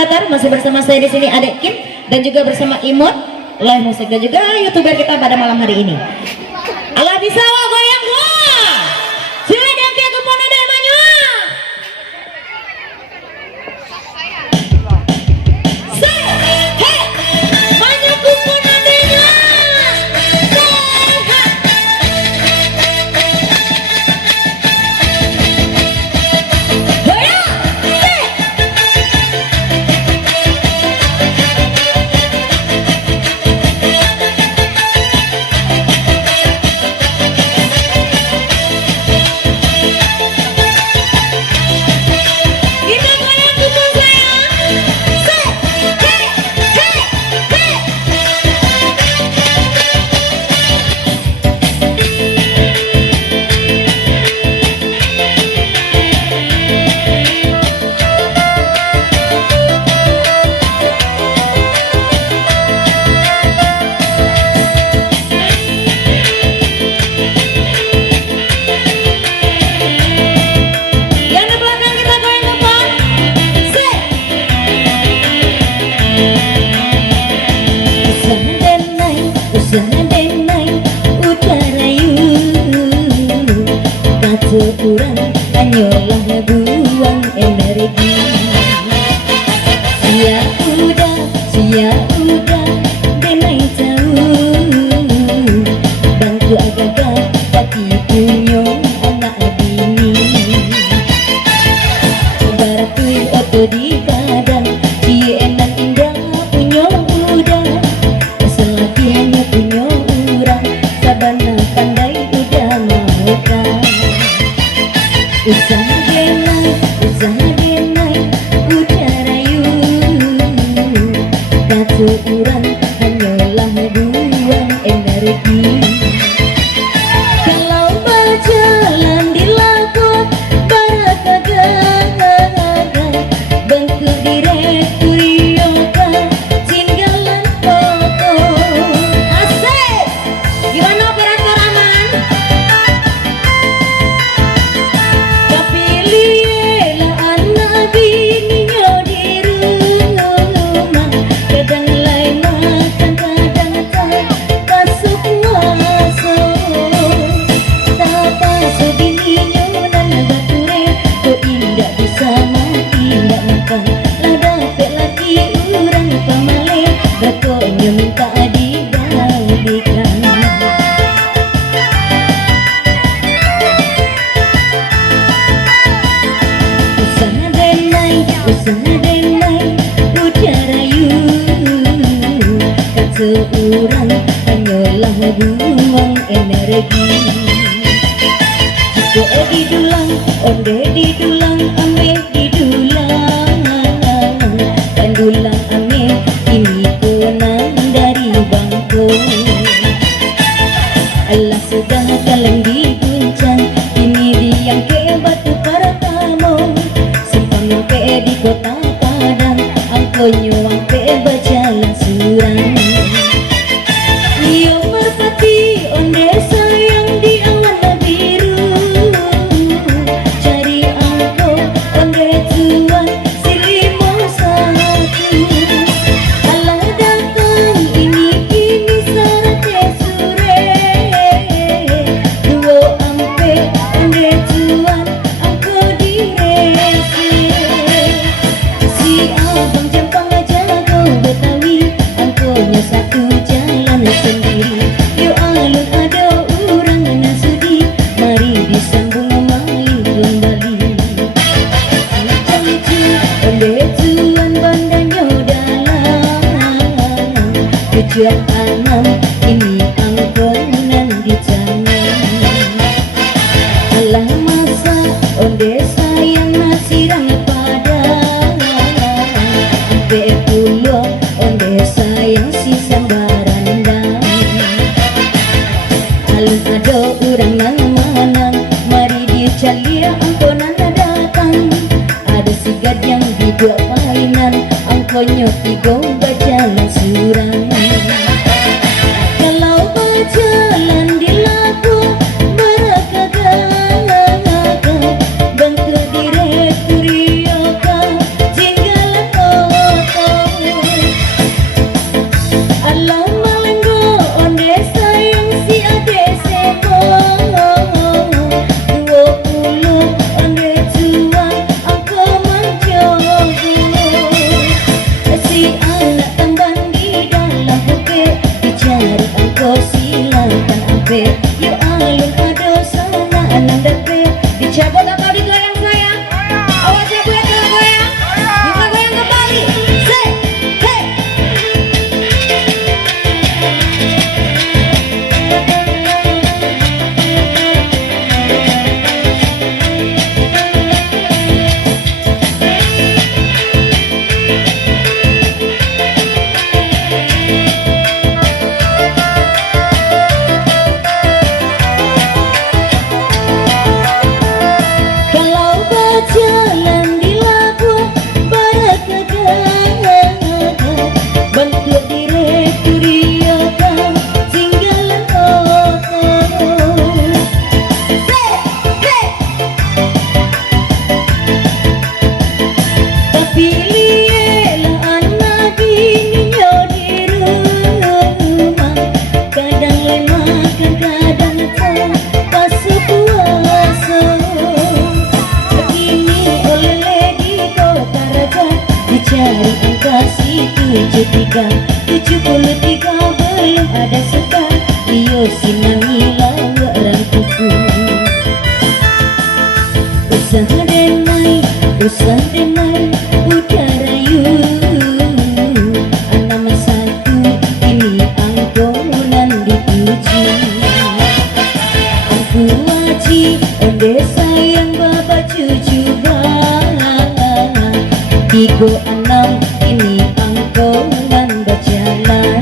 datar masih bersama saya di sini Adek Kim dan juga bersama Imut live musik dan juga youtuber kita pada malam hari ini. Allah bisa wa goyang gua. Sudah dia kepona dan manyua. Kurang hanyalah buang energi. Sia udah benai tahu bantu agak tapi punya anak bini. Baratui oto di kadang cie enak indah punya udah selagi hanya punya urang sabana pandai udah mau kan. Usaha genai, udah rayu. Kata orang hanyalah buang energi. Kalau berjalan di lagu barakaga, bangku direktur yoga, tinggalan foto. Asik, gimana operator aman? Seorang hanyalah buang energi. Jika didulang, onde didulang, ame didulang, pandulang ame ini konang dari bangko. Allah sudah kalang diguncang, ini diang ke batu para tamu, simpang ke di kota Padang, angko nyuang ke berjalan surang. Yo merpati onde sayang di awan biru, cari angko onde tuan silimo satu. Allah datang ini sarate sure, duo ampe onde tuan angko direse. Si abang jempang jago Betawi, angkonya satu jalan sendiri. Yo alun ada orang nasudi, mari disambung maling kembali. Lucu onde tuan bandanya dalam, tujuan tanam ini angkonan di tangan. Allah masa onde sayang nasirang padang, ampe pulau onde sayang si sambarandang. Alun ada orang nang manang, mari dicalia angkonan datang. Ada sigad yang dibuat mainan, angkonyo tiga berjalan surang. Kalau berjalan di lagu barakaga, bangku direktur yoga, tinggalan usah denai udah rayu. Nama satu ini angkonan dituju. Aku waji onde sayang baba cucu bang. 36 ini angkonan berjalan.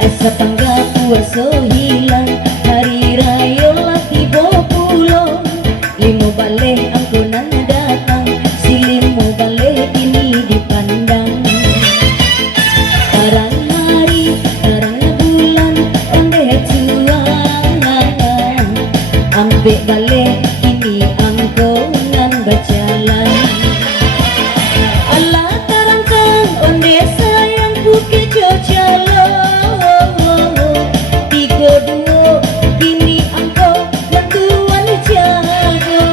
Asa pangga puasa hilang, hari raya lah tiba pulang. Limo balik angkonan datang, si limo balik ini dipandang. Tarang hari, tarang bulan, onde tuang. Ambek balik ini angkonan berjalan. Allah tarangkan onde sayang bukit jojalo. 32 kini angkau bantuan jago.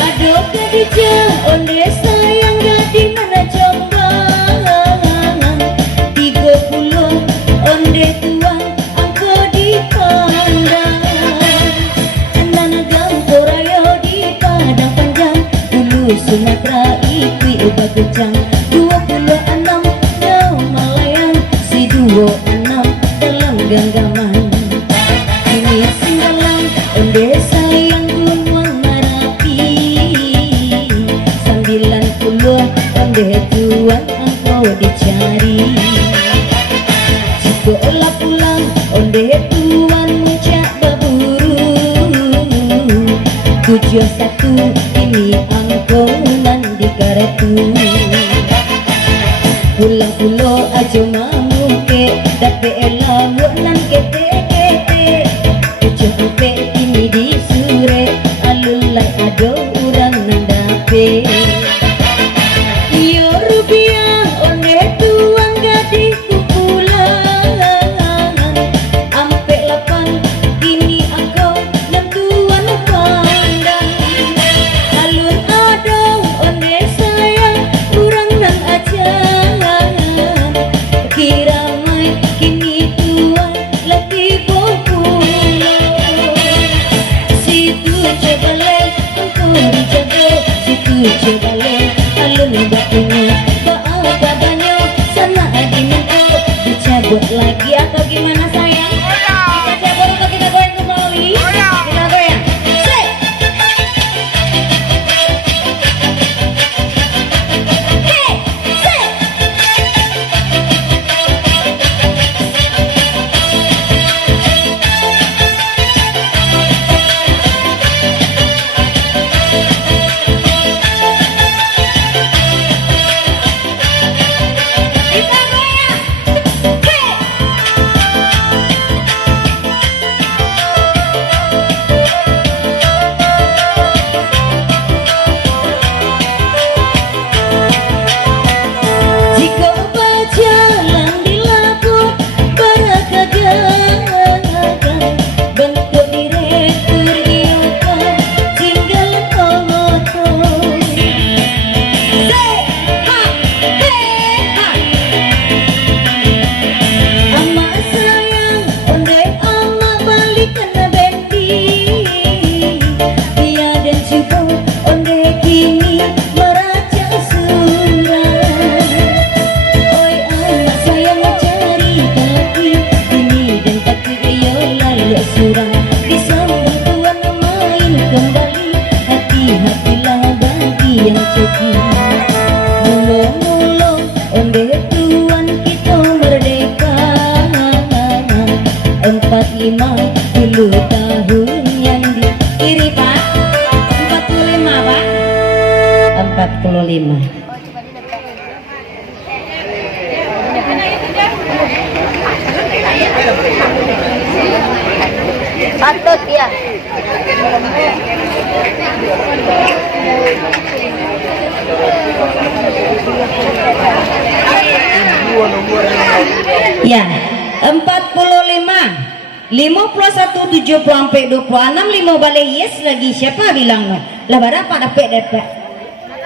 Aduh kedija onde sayang gadi mana jombang. 30 onde tuan angkau dipandang. Nana gampor ayo di padang panjang. Ulu Sumatera ikwi ubah kencang. 26 jauh Malayan, si 26 dalam genggaman. Ini singgalan onde sayang gunung Marapi. 90 onde tuan angkau dicari. Sekolah pulang onde tuan muncak berburu. 71 ini angkonan di kartu. Pulang-pulang aja mamuke, dapet elawak nan kete-kete. Ujung ampe ini di sore, alulai ada orang nan dapet. Iyo rupiah onde tuan gadis kumpulan. Ampe 8 kini angkau yang tuan pandang. Alun adong onde sayang kurang nan aja. Kiramai kini tuan lagi popular. Situ cebale engkau dijaga, situ cebale alun bakuna. Baaga banyak sana adinengko dicabut lagi atau gimana sayang? Kita cabut atau kita goyang kembali? Kita goyang. Say. Hey, say. Kita goyang. Hey. Jika berjalan di lagu beragagan, bentuk direktur iokan tinggal foto. Say ha, hey ha. Ama sayang onde ama balik kena bendi. Dia dan cukup onde kini meraca surat. Oi anak sayang cari kaki ini dan kaki iyo lalu suram. Disambung tuan main kembali, hati-hatilah bagi yang coki. Mulung-mulung onde tuan kita merdeka. 45 10 tahun yang di kiri pak. 45 pak. 45. Patut ya. Ya, 45 51 70 sampai 26 5 balik yes lagi siapa bilang no? Lah berapa dapat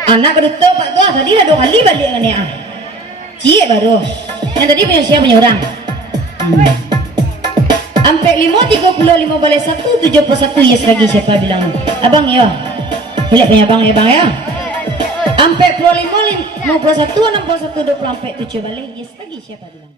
anak kedua pak tua tadi lah 2 kali balik kan ya. Cie baru yang tadi punya siapa punya orang. Ampe 5, 35 boleh 1, 71 yes lagi siapa bilang? Abang ya. Hilap punya abang ya bang ya. Ampe 25, 51, 61, 20 ampe 7 balik yes lagi siapa bilang?